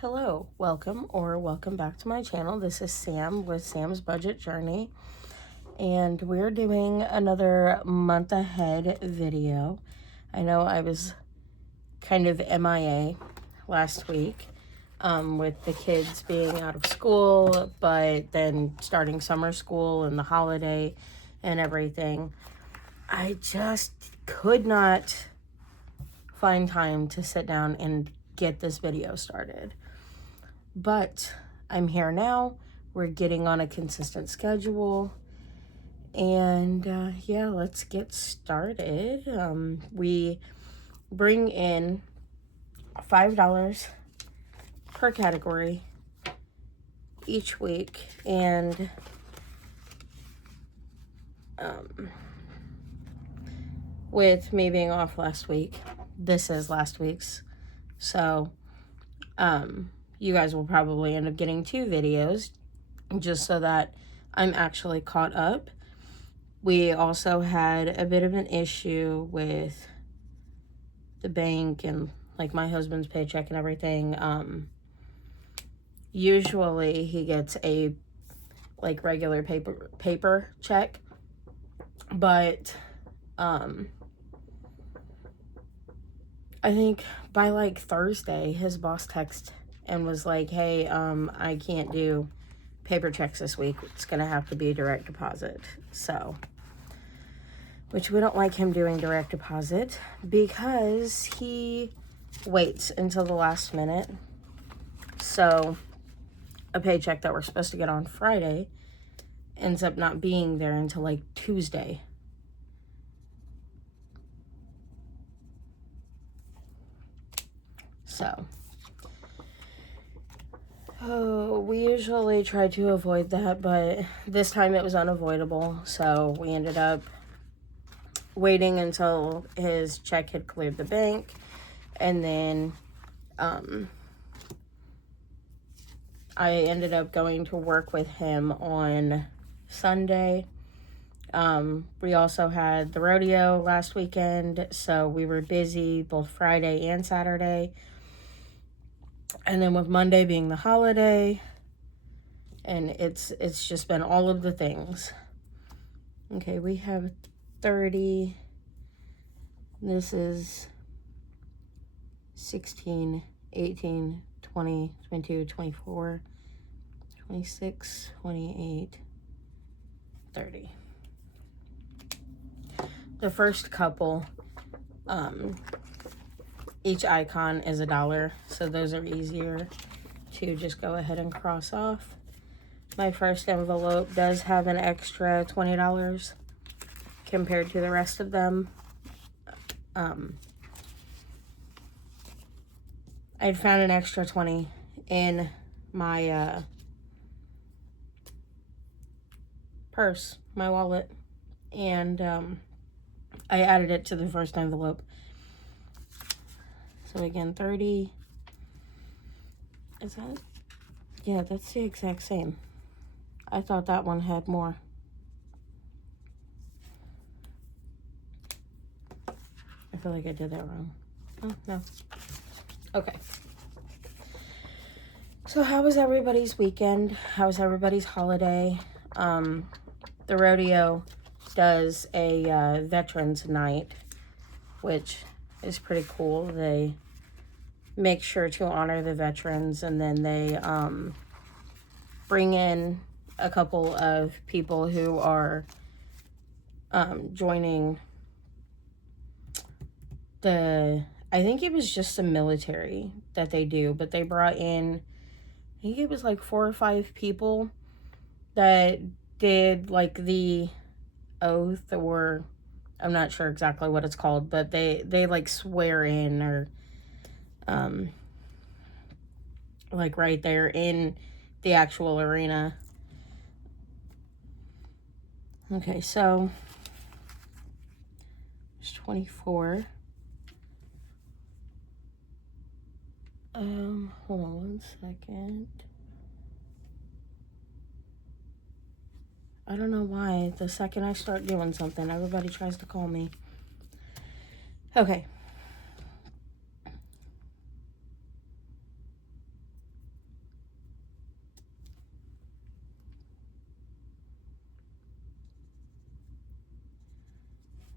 Hello, welcome back to my channel. This is Sam with Sam's Budget Journey, and we're doing another month ahead video. I know I was kind of MIA last week with the kids being out of school, but then starting summer school and the holiday and everything. I just could not find time to sit down and get this video started. But I'm here now. We're getting on a consistent schedule. And yeah, let's get started. We bring in $5 per category each week. And with me being off last week, this is last week's. So, you guys will probably end up getting 2 videos just so that I'm actually caught up. We also had a bit of an issue with the bank and like my husband's paycheck and everything. Usually he gets a like regular paper check, but I think by like Thursday his boss texted and was like, hey, I can't do paper checks this week. It's gonna have to be direct deposit. So, which we don't like him doing direct deposit because he waits until the last minute. So a paycheck that we're supposed to get on Friday ends up not being there until like Tuesday. So, we usually try to avoid that, but this time it was unavoidable. So we ended up waiting until his check had cleared the bank, and then I ended up going to work with him on Sunday. We also had the rodeo last weekend, so we were busy both Friday and Saturday. And then with Monday being the holiday, and it's just been all of the things. Okay, we have 30. This is 16, 18, 20, 22, 24, 26, 28, 30. The first couple, each icon is $1, so those are easier to just go ahead and cross off. My first envelope does have an extra $20 compared to the rest of them. I'd found an extra 20 in my purse, my wallet, and I added it to the first envelope. So again, 30. Is that? Yeah, that's the exact same. I thought that one had more. I feel like I did that wrong. Oh, no. Okay. So how was everybody's weekend? How was everybody's holiday? The rodeo does a veterans night, which is pretty cool. They make sure to honor the veterans, and then they bring in a couple of people who are joining I think it was just the military that they do, but they brought in, I think it was like 4 or 5 people that did like the oath, or I'm not sure exactly what it's called, but they like swear in, or like right there in the actual arena. Okay, so it's 24. Hold on one second. I don't know why the second I start doing something, everybody tries to call me. Okay.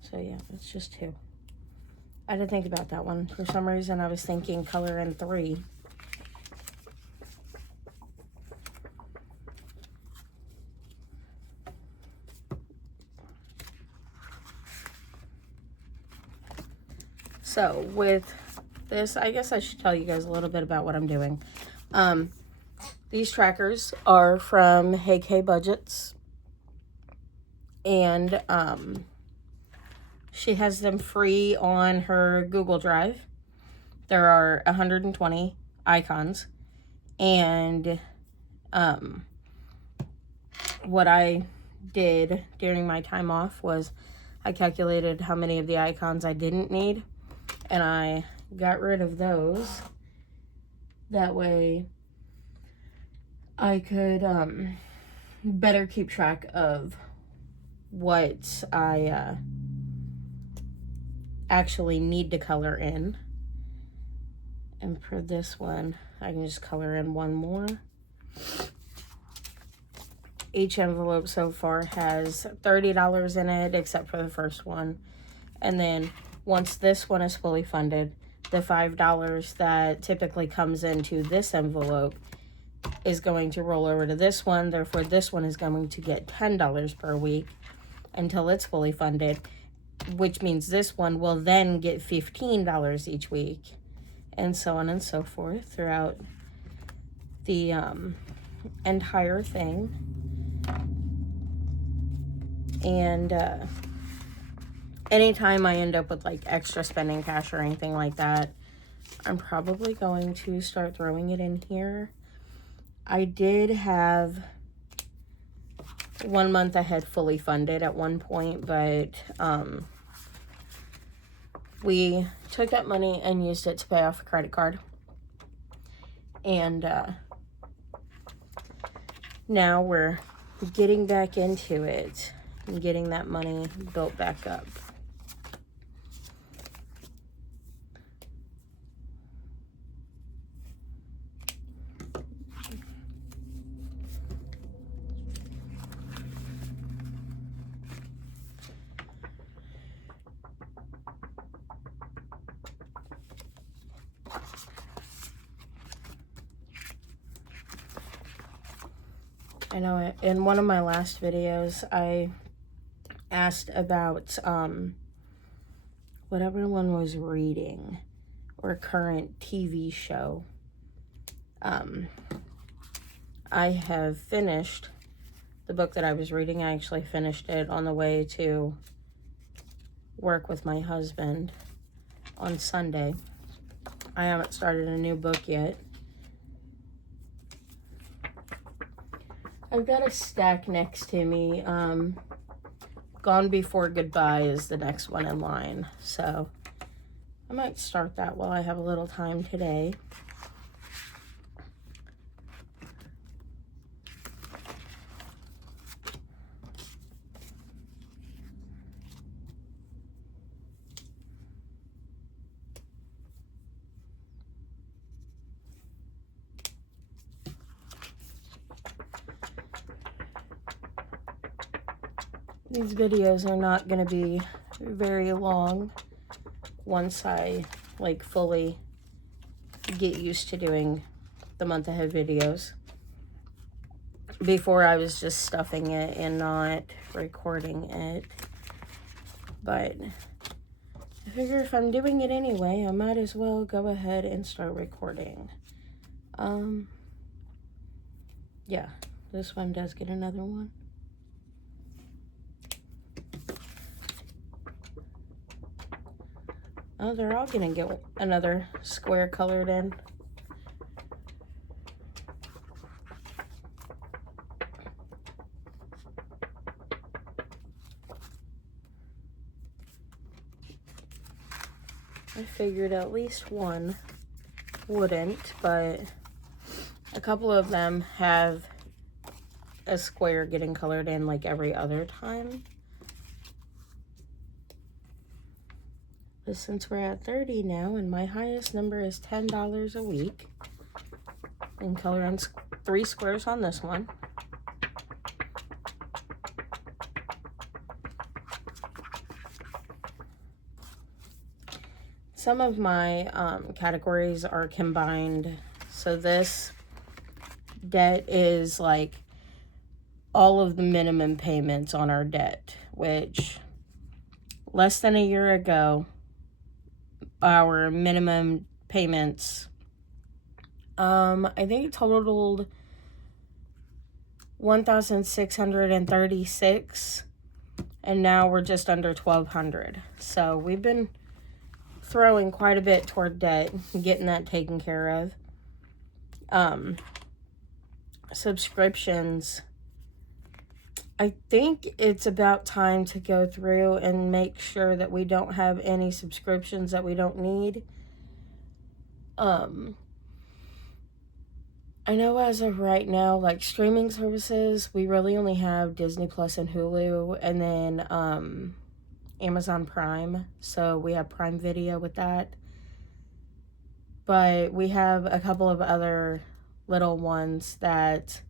So yeah, it's just 2. I didn't think about that one. For some reason, I was thinking color in 3. So with this, I guess I should tell you guys a little bit about what I'm doing. These trackers are from Hey K Budgets, and she has them free on her Google Drive. There are 120 icons, and what I did during my time off was I calculated how many of the icons I didn't need, and I got rid of those. That way I could better keep track of what I actually need to color in. And for this one, I can just color in 1 more. Each envelope so far has $30 in it, except for the first one. And then once this one is fully funded, the $5 that typically comes into this envelope is going to roll over to this one. Therefore, this one is going to get $10 per week until it's fully funded, which means this one will then get $15 each week, and so on and so forth throughout the entire thing. And anytime I end up with like extra spending cash or anything like that, I'm probably going to start throwing it in here. I did have 1 month ahead fully funded at one point, but we took that money and used it to pay off a credit card. And now we're getting back into it and getting that money built back up. I know in one of my last videos, I asked about what everyone was reading or current TV show. I have finished the book that I was reading. I actually finished it on the way to work with my husband on Sunday. I haven't started a new book yet. I've got a stack next to me. Gone Before Goodbye is the next one in line. So I might start that while I have a little time today. These videos are not going to be very long once I like fully get used to doing the month ahead videos. Before I was just stuffing it and not recording it. But I figure if I'm doing it anyway, I might as well go ahead and start recording. Yeah, this one does get another one. Oh, they're all gonna get another square colored in. I figured at least one wouldn't, but a couple of them have a square getting colored in like every other time. But since we're at 30 now, and my highest number is $10 a week, and color in 3 squares on this one. some of my categories are combined. So this debt is like all of the minimum payments on our debt, which less than a year ago, our minimum payments, I think it totaled $1,636, and now we're just under $1,200. So we've been throwing quite a bit toward debt, getting that taken care of. Subscriptions, I think it's about time to go through and make sure that we don't have any subscriptions that we don't need. I know as of right now, like streaming services, we really only have Disney Plus and Hulu, and then Amazon Prime. So we have Prime Video with that. But we have a couple of other little ones that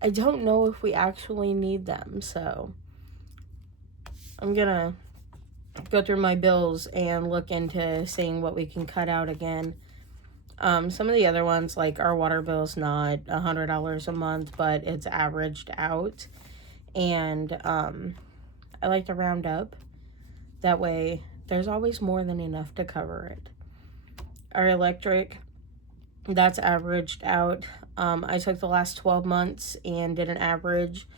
I don't know if we actually need them. So I'm gonna go through my bills and look into seeing what we can cut out again. Some of the other ones, like our water bill's not $100 a month, but it's averaged out. And I like to round up. That way, there's always more than enough to cover it. Our electric, that's averaged out. I took the last 12 months and did an average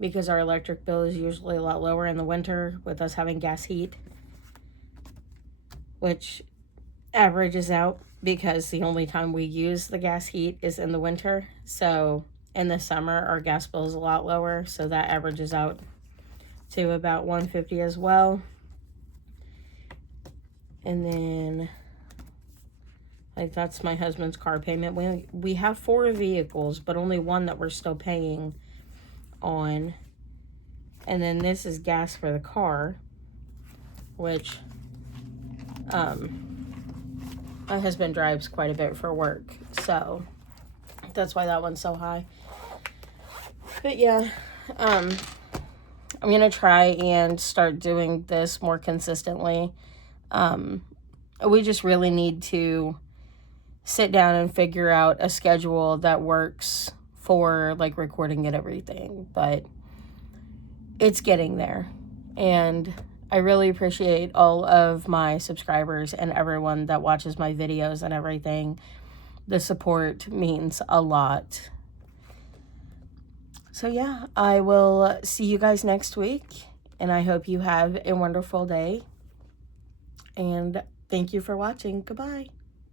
because our electric bill is usually a lot lower in the winter with us having gas heat, which averages out because the only time we use the gas heat is in the winter. So in the summer, our gas bill is a lot lower. So that averages out to about $150 as well. And then, like, that's my husband's car payment. We have 4 vehicles, but only one that we're still paying on. And then this is gas for the car, which my husband drives quite a bit for work, so that's why that one's so high. But yeah, I'm gonna try and start doing this more consistently. We just really need to sit down and figure out a schedule that works for like recording and everything, but it's getting there. And I really appreciate all of my subscribers and everyone that watches my videos and everything. The support means a lot. So yeah, I will see you guys next week, and I hope you have a wonderful day. And thank you for watching. Goodbye.